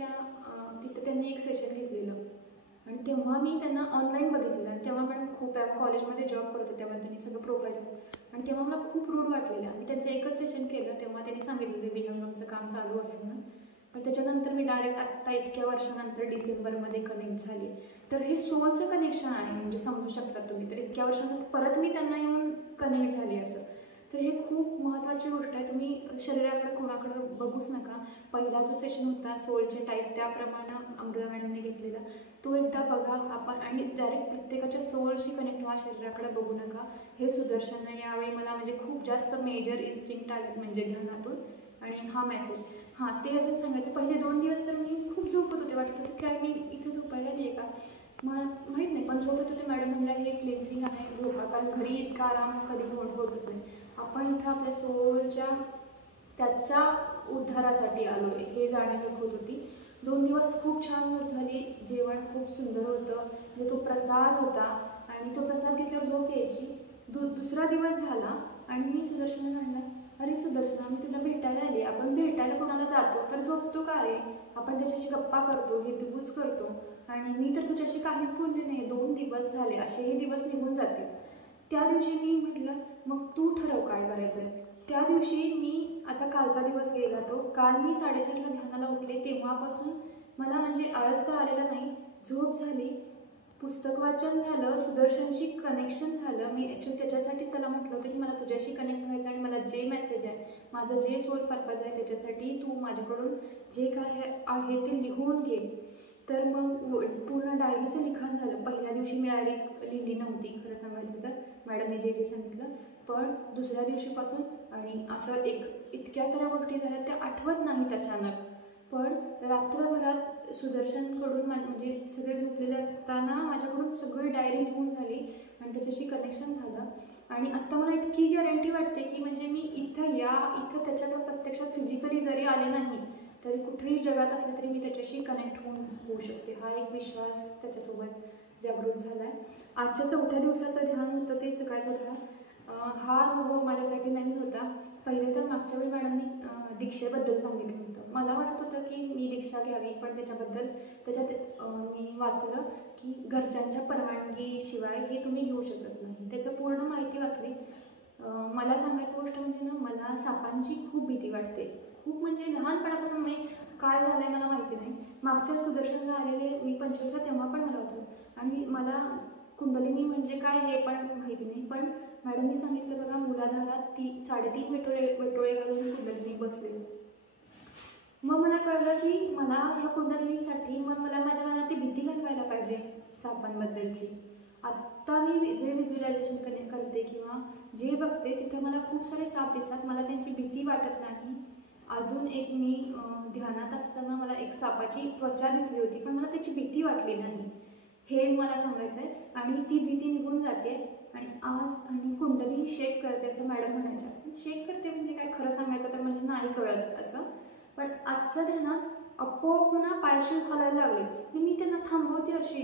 तिथं त्यांनी एक सेशन घेतलेलं आणि तेव्हा मी त्यांना ऑनलाईन बघितलेलं. आणि तेव्हा मॅडम खूप कॉलेजमध्ये जॉब करत होते, तेव्हा त्यांनी सगळं प्रोफाईल आणि तेव्हा मला खूप रूढ वाटलेलं. मी त्यांचं एकच सेशन केलं, तेव्हा त्यांनी सांगितलेलं विहंगमचं काम चालू आहे म्हणून. पण त्याच्यानंतर मी डायरेक्ट आत्ता इतक्या वर्षानंतर डिसेंबरमध्ये कनेक्ट झाले. तर हे सोलचं कनेक्शन आहे म्हणजे समजू शकता तुम्ही. तर इतक्या वर्षानंतर परत मी त्यांना येऊन कनेक्ट झाली असं. तर हे खूप महत्त्वाची गोष्ट आहे. तुम्ही शरीराकडे कोणाकडं बघूच नका. पहिला जो सेशन होता सोलचे टाईप त्याप्रमाणे अमृता मॅडमने घेतलेला तो एकदा बघा आपण आणि डायरेक्ट प्रत्येकाच्या सोलशी कनेक्ट व्हा, शरीराकडे बघू नका. हे सुदर्शनने यावेळी मला म्हणजे खूप जास्त मेजर इन्स्टिंक्ट आले म्हणजे ध्यानातून. आणि हा मेसेज ते अजून सांगायचं, पहिले 2 दिवस तर मी खूप झोपत होते, वाटत होतं काय मी इथे झोपायला नाही का, मला माहीत नाही, पण झोपत होते. मॅडम म्हणल्या हे क्लेन्सिंग आहे, झोपा, कारण घरी इतका आराम कधी होतच नाही. आपण इथं आपल्या सोलच्या त्याच्या उद्धारासाठी आलो आहे हे जाणीव होत होती. 2 दिवस खूप छान झोप झाली, जेवण खूप सुंदर होतं, म्हणजे तो प्रसाद होता आणि तो प्रसाद घेतल्यावर झोप यायची. दुसरा दिवस झाला आणि मी सुदर्शनला म्हणलं, अरे सुदर्शना, मी तुला भेटायला आली, आपण भेटायला कोणाला जातो तर झोपतो का रे? आपण त्याच्याशी गप्पा करतो, हितगुज करतो आणि मी तर तुझ्याशी काहीच बोलले नाही. 2 दिवस झाले, असेही दिवस निघून जातील. त्या दिवशी मी म्हटलं मग तू ठरव काय करायचं आहे. त्या दिवशी मी आता कालचा दिवस गेला तो, काल मी 4:30ला ध्यानाला उठले, तेव्हापासून मला म्हणजे आळस तर आलेला नाही, झोप झाली, पुस्तक वाचन झालं, सुदर्शनशी कनेक्शन झालं. मी ॲक्च्युली त्याच्यासाठीच त्याला म्हटलं होतं की मला तुझ्याशी कनेक्ट व्हायचं आणि मला जे मेसेज आहे, माझं जे सोल पर्पज आहे त्याच्यासाठी तू माझ्याकडून जे काय आहे ते लिहून घे. तर मग पूर्ण डायरीचं लिखाण झालं. पहिल्या दिवशी मी डायरी लिहिली नव्हती खरं सांगायचं तर, मॅडमने जे जे सांगितलं, पण दुसऱ्या दिवशीपासून आणि असं इतक्या साऱ्या गोष्टी झाल्या त्या आठवत नाहीत अचानक. पण रात्रभरात सुदर्शनकडून म्हणजे सगळे झोपलेले असताना माझ्याकडून सगळी डायरी लिहून झाली आणि त्याच्याशी कनेक्शन झालं. आणि आत्ता मला इतकी गॅरंटी वाटते की म्हणजे मी इथं त्याच्याकडे प्रत्यक्षात फिजिकली जरी आले नाही तरी कुठेही जगात असले तरी मी त्याच्याशी कनेक्ट होऊ शकते. हा एक विश्वास त्याच्यासोबत जागृत झाला आहे. आजच्या 4थ्या दिवसाचं ध्यान होतं ते सकाळचं ध्यान हा अनुभव माझ्यासाठी नवीन होता. पहिले तर मागच्या वेळी मॅडमनी दीक्षेबद्दल सांगितलं होतं. मला वाटत होतं की मी दीक्षा घ्यावी, पण त्याच्यात मी वाचलं की घरच्यांच्या परवानगीशिवाय हे तुम्ही घेऊ शकत नाही. त्याचं पूर्ण माहिती वाचली. मला सांगायचं गोष्ट म्हणजे ना, मला सापांची खूप भीती वाटते. खूप म्हणजे लहानपणापासून मी काय झालं आहे मला माहिती नाही. मागच्या सुदर्शनला आलेले मी 25ला, तेव्हा पण मला होतं आणि मला कुंडलिनी म्हणजे काय हे पण माहिती नाही. पण मॅडमनी सांगितलं बघा, मुलाधारात 3.5 वेटोळे घालून कुंडलिनी बसले. मग मला कळलं की मला ह्या कुंडलिनीसाठी मला माझ्या मनात ती भीती घालवायला पाहिजे सापांबद्दलची. आत्ता मी जे व्हिज्युअलायझेशन करते किंवा जे बघते तिथं मला खूप सारे साप दिसतात. मला त्यांची भीती वाटत नाही. अजून एक मी ध्यानात असताना मला एक सापाची त्वचा दिसली होती, पण मला त्याची भीती वाटली नाही. हे मला सांगायचं आहे. आणि ती भीती निघून जाते. आणि कुंडली शेक करते असं मॅडम म्हणायच्या. शेक करते म्हणजे काय, खरं सांगायचं तर म्हणजे नाही कळत असं. पण आजच्या ध्यानात आपोआप ना पायशी हलायला लागले आणि मी त्यांना थांबवते अशी,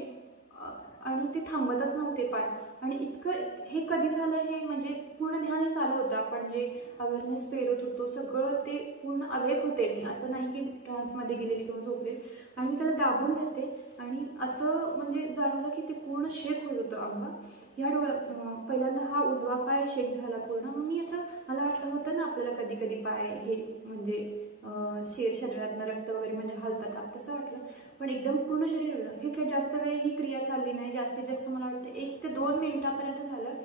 आणि ते थांबतच नव्हते पाय. आणि इतकं हे कधी झालं हे म्हणजे पूर्ण ध्यान चालू होतं. आपण जे अवेअरनेस पेरत होतो सगळं ते पूर्ण अवेक होते मी, असं नाही की ट्रान्समध्ये गेलेली किंवा झोपले. आणि त्याला दाबून घेते आणि असं म्हणजे जाणवलं की ते पूर्ण शेक होत होतं अंग. ह्या पहिल्यांदा हा उजवा पाय शेक झाला पूर्ण. मग मी असं मला वाटलं होतं ना आपल्याला कधी कधी पाय हे म्हणजे शरीरातनं रक्त वगैरे म्हणजे हलतात, तसं वाटलं. पण एकदम पूर्ण शरीर हललं. हे काही जास्त वेळ ही क्रिया चालली नाही. जास्तीत जास्त मला वाटतं 1 ते 2 मिनिटापर्यंत झालं.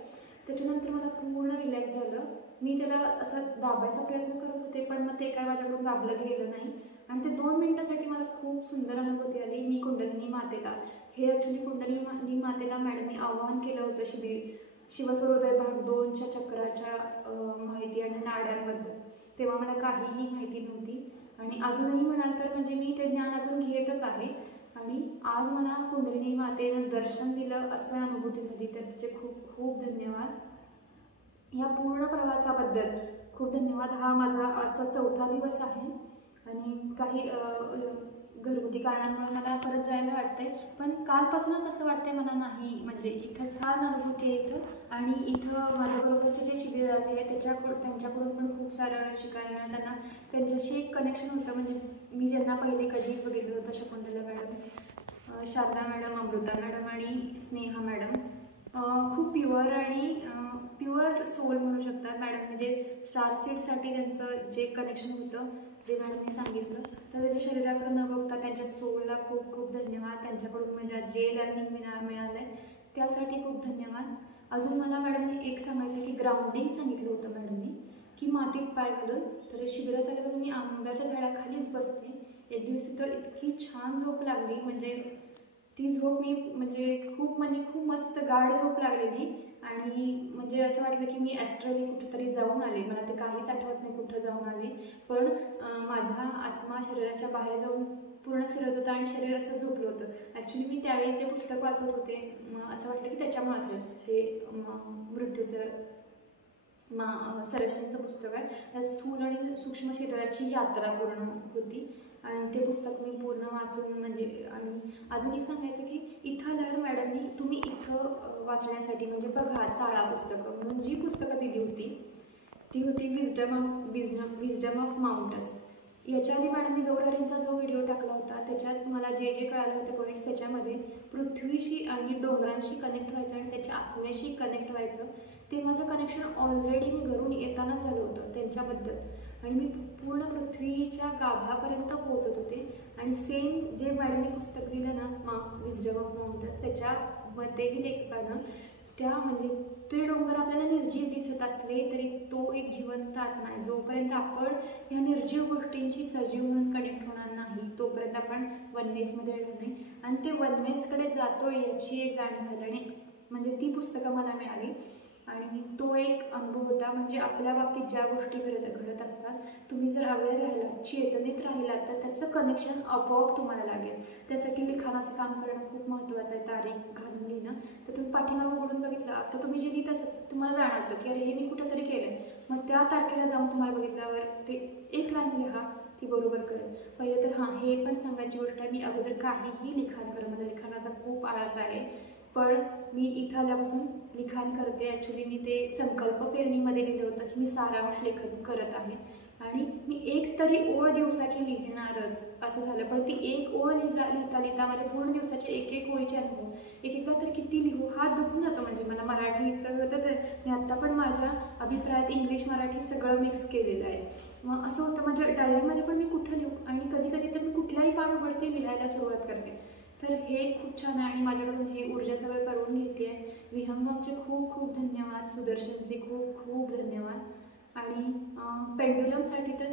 त्याच्यानंतर मला पूर्ण रिलॅक्स झालं. मी त्याला असं दाबायचा प्रयत्न करत होते, पण मग ते काय माझ्याकडून दाबलं गेलं नाही. आणि ते 2 मिनिटासाठी मला खूप सुंदर अनुभूती आली. मी कुंडलिनी मातेला, हे ॲक्च्युली कुंडलिनी मातेला मॅडमनी आवाहन केलं होतं शिबिर, शिवसूर्योदय भाग 2च्या चक्राच्या माहिती आणि नाड्यांबद्दल. तेव्हा मला काहीही माहिती नव्हती. आणि अजूनही म्हणाल तर म्हणजे मी ते ज्ञान अजून घेतच आहे. आणि आज मला कुंडलिनी मातेनं दर्शन दिलं असं अनुभूती झाली. तर तिचे खूप खूप धन्यवाद. या पूर्ण प्रवासाबद्दल खूप धन्यवाद. हा माझा आजचा 4था दिवस आहे आणि काही घरगुती कारणांमुळे मला परत जायला वाटतंय. पण कालपासूनच असं वाटतंय मला नाही म्हणजे इथं छान अनुभूती आहे इथं. आणि इथं माझ्याबरोबरचे जे शिबिरार्थी आहेत त्यांच्याकडून पण खूप सारं शिकायला मिळालं. त्यांना त्यांच्याशी एक कनेक्शन होतं. म्हणजे मी ज्यांना पहिले कधी बघितलं होतं, Shakuntala madam, Sharada madam, Amruta madam आणि स्नेहा मॅडम, खूप प्युअर सोल म्हणू शकतात मॅडम. म्हणजे स्टार सीडसाठी त्यांचं जे कनेक्शन होतं, जे मॅडमने सांगितलं, तर त्यांच्या शरीराकडे न बघता त्यांच्या सोलला खूप खूप धन्यवाद. त्यांच्याकडून म्हणजे जे लर्निंग मिळालं आहे त्यासाठी खूप धन्यवाद. अजून मला मॅडमने एक सांगायचं की ग्राउंडिंग सांगितलं होतं मॅडमने की मातीत पाय घालून. तर शिबिरात आल्यापासून मी आंब्याच्या झाडाखालीच बसते. एक दिवस तर इतकी छान झोप लागली, म्हणजे ती झोप मी म्हणजे खूप मस्त गाढ झोप लागलेली. आणि म्हणजे असं वाटलं की मी ॲस्ट्रली कुठेतरी जाऊन आले. मला ते काहीच आठवत नाही कुठं जाऊन आले, पण माझा आत्मा शरीराच्या बाहेर जाऊन पूर्ण फिरत होता आणि शरीर असं झोपलं होतं. ॲक्च्युली मी त्यावेळी जे पुस्तक वाचत होते असं वाटलं की त्याच्यामुळे असेल ते मृत्यूचं संरचनेचं पुस्तक आहे. त्यात स्थूल आणि सूक्ष्म शरीराची यात्रा पूर्ण होती आणि ते पुस्तक मी पूर्ण वाचून म्हणजे. आणि अजून एक सांगायचं की इथं आल्यावर मॅडमनी तुम्ही इथं वाचण्यासाठी म्हणजे बघा चाळा पुस्तकं म्हणून जी पुस्तकं दिली होती ती होती विजडम ऑफ माउंटन्स. याच्या आधी मॅडमनी गौरहरींचा जो व्हिडिओ टाकला होता त्याच्यात मला जे कळालं होतं पॉईंट्स, त्याच्यामध्ये पृथ्वीशी आणि डोंगरांशी कनेक्ट व्हायचं आणि त्याच्या आत्म्याशी कनेक्ट व्हायचं. ते माझं कनेक्शन ऑलरेडी मी घरून येतानाच झालं होतं त्यांच्याबद्दल. आणि मी पूर्ण पृथ्वीच्या गाभापर्यंत पोहोचत होते. आणि सेम जे मॅडमने पुस्तक दिलं ना विजडम ऑफ माउंटन्स, त्याच्यामध्येही लेखकानं म्हणजे ते डोंगर आपल्याला निर्जीव दिसत असले तरी तो एक जिवंत आत्मा आहे. जोपर्यंत आपण ह्या निर्जीव गोष्टींची सजीव म्हणून कनेक्ट होणार नाही तोपर्यंत आपण वननेसमध्ये येणार नाही. आणि ते वननेसकडे जातो याची एक जाणीव झाली. आणि म्हणजे ती पुस्तकं मला मिळाली आणि तो एक अनुभव होता. म्हणजे आपल्या बाबतीत ज्या गोष्टी घडत असतात, तुम्ही जर अवेअर राहिलात, चेतनेत राहिलात, तर त्याचं कनेक्शन आपोआप तुम्हाला लागेल. त्यासाठी लिखाणाचं काम करणं खूप महत्त्वाचं आहे. तारीख घालून लिहिणं. तर तुम्ही पाठीमागं बोलून बघितलं, आता तुम्ही जे लिहित असत तुम्हाला जाणवतं की अरे हे मी कुठंतरी केलं आहे. मग त्या तारखेला जाऊन तुम्हाला बघितल्यावर ते एक लाईन लिहा, ती बरोबर कळेल. पहिले तर हे पण सांगायची गोष्ट आहे, मी अगोदर काहीही लिखाण करणं, मला लिखाणाचा खूप आळस आहे. पण मी इथं आल्यापासून लिखाण करते. ॲक्च्युली मी ते संकल्प पेरणीमध्ये लिहिलं होतं की मी सारांश लेखन करत आहे आणि मी एक तरी ओळ दिवसाची लिहिणारच असं झालं. पण ती एक ओळ लिहिता लिहिता माझ्या पूर्ण दिवसाचे एक ओळीचे अनुभव एकदा तर किती लिहू, हात दुखून जातो. म्हणजे मला मराठीचं होतं तर मी आत्ता पण माझ्या अभिप्रायात इंग्लिश मराठी सगळं मिक्स केलेलं आहे. मग असं होतं माझ्या डायरीमध्ये पण मी कुठं लिहू आणि कधी कधी तर मी कुठल्याही पान उघडते लिहायला सुरुवात करते. तर हे खूप छान आहे आणि माझ्याकडून हे ऊर्जा सगळं करून घेते आहे. विहंगमचे खूप खूप धन्यवाद, सुदर्शनचे खूप खूप धन्यवाद. आणि पेंडुलमसाठी तर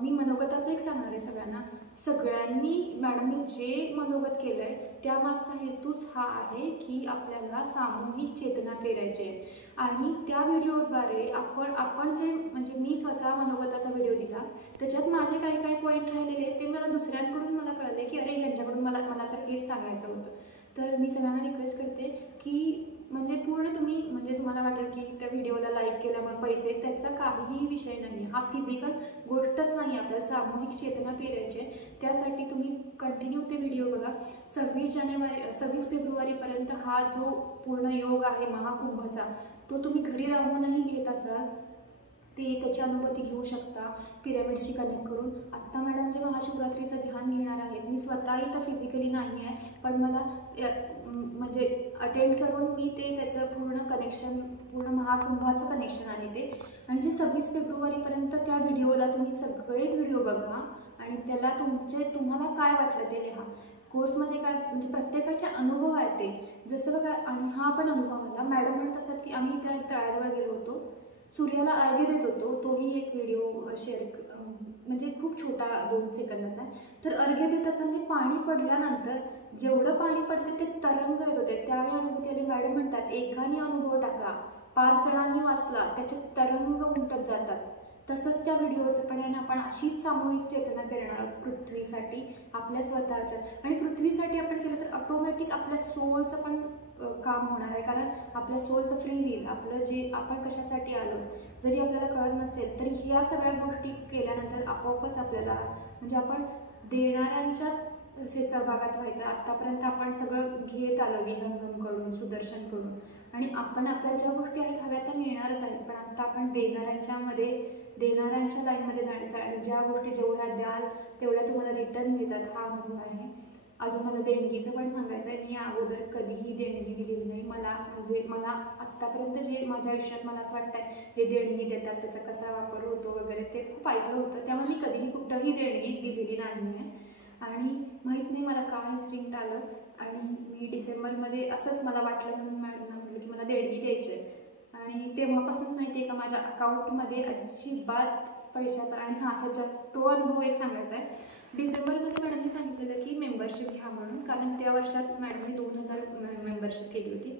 मी मनोगताचं एक सांगणार आहे सगळ्यांना. सगळ्यांनी मॅडमनी जे मनोगत केलं आहे त्यामागचा हेतूच हा आहे की आपल्याला सामूहिक चेतना पेरायची आहे. आणि त्या व्हिडिओद्वारे आपण जे म्हणजे मी स्वतः मनोगताचा व्हिडिओ दिला त्याच्यात माझे काही पॉईंट राहिलेले ते मला दुसऱ्यांकडून मला कळले की अरे यांच्याकडून मला तर हेच सांगायचं होतं. तर मी सगळ्यांना रिक्वेस्ट करते की म्हणजे पूर्ण तुम्ही म्हणजे तुम्हाला वाटेल की त्या व्हिडिओला लाईक केल्यामुळे पैसे, त्याचा काहीही विषय नाही. हा फिजिकल गोष्टच नाही, आपल्याला सामूहिक चेतना पेरायची. त्यासाठी तुम्ही कंटिन्यू ते व्हिडिओ बघा. 26 फेब्रुवारीपर्यंत हा जो पूर्ण योग आहे महाकुंभचा तो तुम्ही घरी राहूनही घेत असाल त्याची अनुभूती घेऊ शकता पिरॅमिडशी कनेक्ट करून. आत्ता मॅडम जे महाशिवरात्रीचं ध्यान घेणार आहेत मी स्वतः इथं फिजिकली नाही आहे पण मला म्हणजे अटेंड करून मी त्याचं पूर्ण महाकुंभाचं कनेक्शन आहे ते. आणि जे 26 फेब्रुवारीपर्यंत त्या व्हिडिओला तुम्ही सगळे व्हिडिओ बघा आणि त्याला तुम्हाला काय वाटलं ते लिहा. कोर्समध्ये काय म्हणजे प्रत्येकाचे अनुभव आहेत ते जसं बघा. आणि हा पण अनुभव मला मॅडम म्हणत असतात की आम्ही त्या तळ्याजवळ गेलो होतो, सूर्याला अर्घ्य देत होतो. तोही एक व्हिडिओ शेअर म्हणजे खूप छोटा 2 सेकंदाचा आहे. तर अर्घ्य देत असताना ते पाणी पडल्यानंतर जेवढं पाणी पडते ते तरंग येत होते. त्यावेळी अनुभूती आली. मॅडम म्हणतात एकाने अनुभव टाकला, 5 जणांनी वाचला, त्याचे तरंग उमटत जातात. तसंच त्या व्हिडिओचं पण आपण अशीच सामूहिक चेतना पेरणार पृथ्वीसाठी आपल्या स्वतःच्या. आणि पृथ्वीसाठी आपण केलं तर ऑटोमॅटिक आपल्या सोलचं पण काम होणार आहे. कारण आपल्या सोलचं फ्री विल, आपलं जे आपण कशासाठी आलो जरी आपल्याला कळत नसेल तरी ह्या सगळ्या गोष्टी केल्यानंतर आपोआपच आपल्याला म्हणजे आपण देणाऱ्यांच्या सहभागात व्हायचं. आत्तापर्यंत आपण सगळं घेत आलो विहंगमकडून, सुदर्शनकडून आणि आपण आपल्याला ज्या गोष्टी आहेत हव्या त्या मिळणारच आहेत. पण आत्ता आपण देणाऱ्यांच्या लाईनमध्ये जायचं आणि ज्या गोष्टी जेवढ्या द्याल तेवढ्या तुम्हाला रिटर्न मिळतात हा अनुभव आहे. अजून मला देणगीचं पण सांगायचं आहे. मी अगोदर कधीही देणगी दिलेली नाही. मला आत्तापर्यंत जे माझ्या आयुष्यात मला असं वाटतं हे देणगी देतात त्याचा कसा वापर होतो वगैरे ते खूप ऐकलं होतं. त्यामुळे मी कधीही कुठंही देणगी दिलेली नाही आहे. आणि माहीत नाही मला काय इन्स्टिंक्ट आलं आणि मी डिसेंबरमध्ये असंच मला वाटलं म्हणून मॅडमना म्हटलं की मला देणगी द्यायची आहे. आणि तेव्हापासून माहिती आहे का माझ्या अकाउंटमध्ये अजिबात पैशाचा आणि ह्याच्यात तो अनुभव एक सांगायचा आहे. डिसेंबरमध्ये मॅडमने सांगितलेलं की मेंबरशिप घ्या म्हणून. कारण त्या वर्षात मॅडमने 2000 मेंबरशिप केली होती.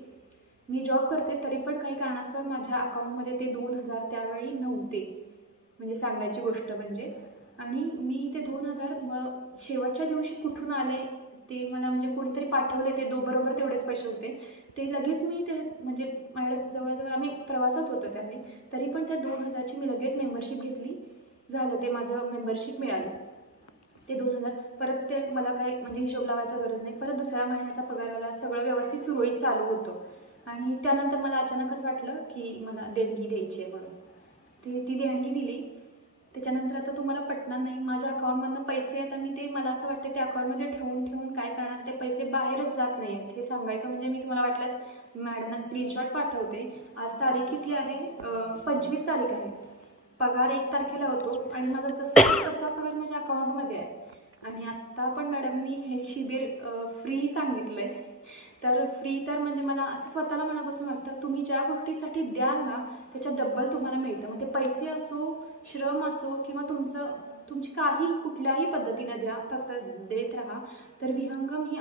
मी जॉब करते तरी पण काही कारणास्तव माझ्या अकाउंटमध्ये ते 2000 त्यावेळी नव्हते म्हणजे सांगायची गोष्ट म्हणजे. आणि मी ते 2000 शेवटच्या दिवशी कुठून आले ते मला म्हणजे कोणीतरी पाठवले ते बरोबर तेवढेच पैसे होते. ते लगेच मी ते म्हणजे माझ्या जवळजवळ आम्ही प्रवासात होतो त्यावेळी तरी पण त्या 2000ची मी लगेच मेंबरशिप घेतली. झालं ते माझं मेंबरशिप मिळालं. ते 2000 परत ते मला काही म्हणजे हिशोब लावायचा गरज नाही. परत दुसऱ्या महिन्याचा पगार आला, सगळं व्यवस्थित सुरळीत चालू होतं. आणि त्यानंतर मला अचानकच वाटलं की मला देणगी द्यायची आहे म्हणून ती देणगी दिली. त्याच्यानंतर आता तुम्हाला पटणार नाही माझ्या अकाउंटमधनं पैसे येतात मी ते मला असं वाटतं ते अकाउंटमध्ये ठेवून काय करणार ते पैसे बाहेरच जात नाही आहेत. हे सांगायचं म्हणजे मी तुम्हाला वाटल्यास मॅडमना स्क्रीनशॉट पाठवते. आज तारीख किती आहे? 25 तारीख आहे. पगार 1 तारखेला होतो आणि माझा तसा पगार माझ्या अकाउंटमध्ये आहे. आणि आत्ता पण मॅडमनी हे शिबिर फ्री सांगितलं आहे. तर फ्री तर म्हणजे मला असं स्वतःला मनापासून वाटतं तुम्ही ज्या गोष्टीसाठी द्याल ना त्याच्या डबल तुम्हाला मिळतं. मग ते पैसे असो, श्रम असो किंवा तुमची काही कुठल्याही पद्धतीने द्या, फक्त देत राहा. तर विहंगम ही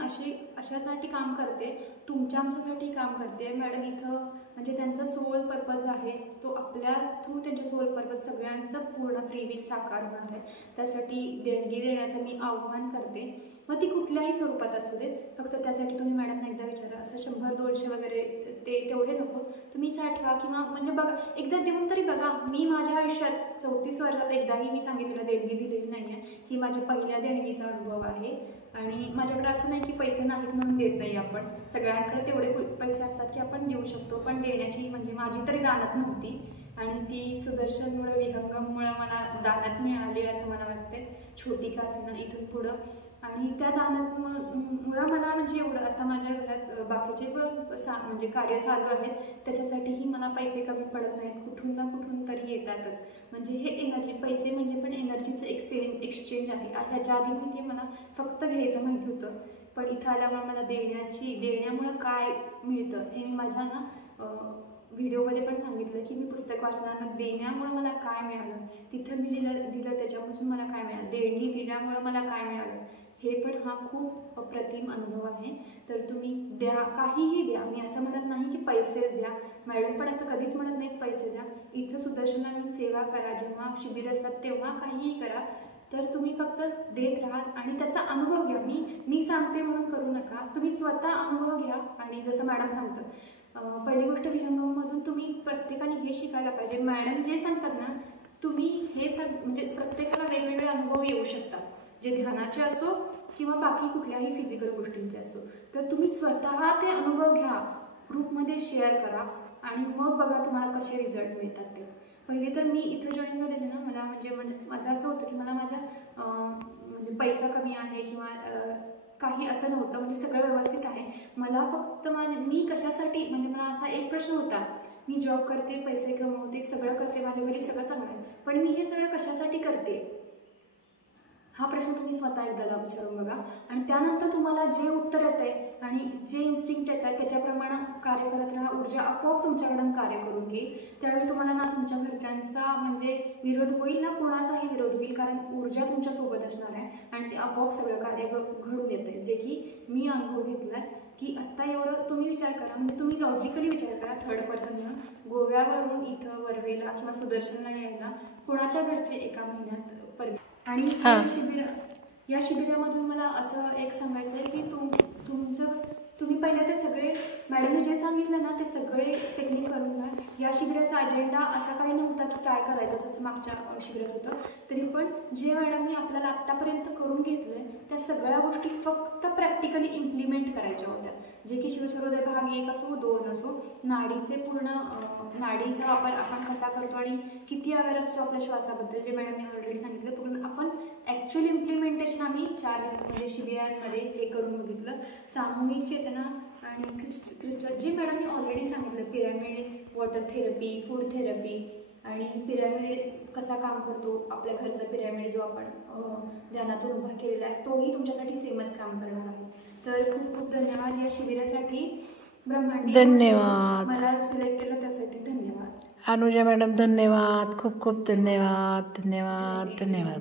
अशासाठी काम करते, आमच्यासाठी काम करते. मॅडम इथं म्हणजे त्यांचा सोल पर्पज आहे तो आपल्या थ्रू त्यांचे सोल पर्पज सगळ्यांचं पूर्ण फ्री विल साकार होणार आहे. त्यासाठी देणगी देण्याचं मी आव्हान करते. मग ती कुठल्याही स्वरूपात असू देत. फक्त त्यासाठी तुम्ही मॅडमना एकदा विचारा. असं 100-200 वगैरे तेवढे नको. तुम्ही साठवा किंवा म्हणजे बघा एकदा देऊन तरी बघा. मी माझ्या आयुष्यात 34 वर्षात एकदाही मी सांगितलेलं देणगी दिलेली नाही आहे. ही माझ्या पहिल्या देणगीचा अनुभव आहे. आणि माझ्याकडे असं नाही की पैसे नाहीत म्हणून देत नाही आपण, सगळ्यांकडे तेवढे पैसे असतात की आपण देऊ शकतो, पण देण्याची म्हणजे माझी तरी दानत नव्हती आणि ती सुदर्शनमुळे विहंगममुळे मला दानत मिळाली असं मला वाटते, छोटी का असेना इथून पुढं. आणि त्या दानत मुळे मला म्हणजे एवढं आता माझ्या घरात बाकीचे पण म्हणजे कार्य चालू आहेत, त्याच्यासाठीही मला पैसे कमी पडत नाहीत, कुठून ना कुठून तरी येतातच. म्हणजे हे एनर्जी, पैसे म्हणजे पण एनर्जीचं एक्सचेंज आहे. ह्याच्या आधी माहिती मला फक्त घ्यायचं माहिती होतं, पण इथं आल्यामुळे मला देण्यामुळं काय मिळतं हे मी माझ्या व्हिडिओमध्ये पण सांगितलं की मी पुस्तक वाचनानं देण्यामुळं मला काय मिळालं, तिथं मी दिलं त्याच्यापासून मला काय मिळालं, देणी दिल्यामुळं मला काय मिळालं, हे पण हा खूप अप्रतिम अनुभव आहे. तर तुम्ही द्या, काहीही द्या, मी असं म्हणत नाही की पैसेच द्या, मॅडम पण असं कधीच म्हणत नाहीत पैसे द्या. इथं सुदर्शनाने सेवा करा, जेव्हा शिबिर असतात तेव्हा काहीही करा, तर तुम्ही फक्त देत राहा आणि त्याचा अनुभव घ्या. मी सांगते म्हणून करू नका, तुम्ही स्वतः अनुभव घ्या. आणि जसं मॅडम सांगतात, पहिली गोष्ट विहंगममधून तुम्ही प्रत्येकाने हे शिकायला पाहिजे, मॅडम जे सांगतात ना तुम्ही हे म्हणजे प्रत्येकाला वेगवेगळे अनुभव येऊ शकतात, जे ध्यानाचे असो किंवा बाकी कुठल्याही फिजिकल गोष्टींचे असो. तर तुम्ही स्वतः ते अनुभव घ्या, ग्रुपमध्ये शेअर करा आणि मग बघा तुम्हाला कसे रिझल्ट मिळतात ते. पहिले तर मी इथं जॉईन झाले ना, मला म्हणजे माझं असं होतं की मला माझ्या म्हणजे पैसा कमी आहे किंवा काही असं नव्हतं, म्हणजे सगळं व्यवस्थित आहे. मला फक्त मी कशासाठी, म्हणजे मला असा एक प्रश्न होता, मी जॉब करते, पैसे कमवते, सगळं करते, माझ्या घरी सगळं चांगलं आहे, पण मी हे सगळं कशासाठी करते, हा प्रश्न तुम्ही स्वतः एकदा विचारून बघा. आणि त्यानंतर तुम्हाला जे उत्तर येत आहे आणि जे इन्स्टिंक्ट येत आहे त्याच्याप्रमाणे कार्य करत राहा, ऊर्जा आपोआप तुमच्याकडून कार्य करून घेईल. त्यावेळी तुम्हाला ना तुमच्या घरच्यांचा म्हणजे विरोध होईल ना कोणाचाही विरोध होईल, कारण ऊर्जा तुमच्यासोबत असणार आहे आणि ते आपोआप सगळं कार्य घडून येतं. जे की मी अनुभव घेतला आहे की आत्ता एवढं तुम्ही विचार करा, म्हणजे तुम्ही लॉजिकली विचार करा, थर्ड पर्सननं गोव्यावरून इथं वरवेला किंवा सुदर्शनला यायला कोणाच्या घरचे एका महिन्यात आणि या शिबिरामधून मला असं एक सांगायचं आहे की तुम्ही पहिले ते सगळे मॅडमने जे सांगितलं ना ते सगळे टेक्निक करून घ्या. या शिबिराचा अजेंडा असा काही नव्हता की काय करायचं, जसं मागच्या शिबिरात होतं, तरी पण जे मॅडमने आपल्याला आत्तापर्यंत करून घेतलं त्या सगळ्या गोष्टी फक्त प्रॅक्टिकली इम्प्लिमेंट करायच्या होत्या. जे की शिवसूर्योदय भाग 1 असो 2 असो, नाडीचे पूर्ण नाडीचा वापर आपण कसा करतो आणि किती अवेअर असतो आपल्या श्वासाबद्दल, जे मॅडमने ऑलरेडी सांगितलं, पूर्ण आपण ॲक्च्युअल इम्प्लिमेंटेशन आम्ही 4 म्हणजे शिबिरांमध्ये हे करून बघितलं. सामूहिक चेतना आणि क्रिस्टल, जे मॅडमने ऑलरेडी सांगितलं, pyramid water therapy, food therapy आणि पिरॅमिड कसा काम करतो, आपल्या घरचा पिरॅमिड जो आपण ध्यानातून उभा केलेला आहे तोही तुमच्यासाठी सेमच काम करणार आहे. तर खूप खूप धन्यवाद या शिबिरासाठी. ब्रह्मांडी धन्यवाद, मला सिलेक्ट केलं त्यासाठी धन्यवाद. अनुजा मॅडम धन्यवाद, खूप खूप धन्यवाद, धन्यवाद, धन्यवाद.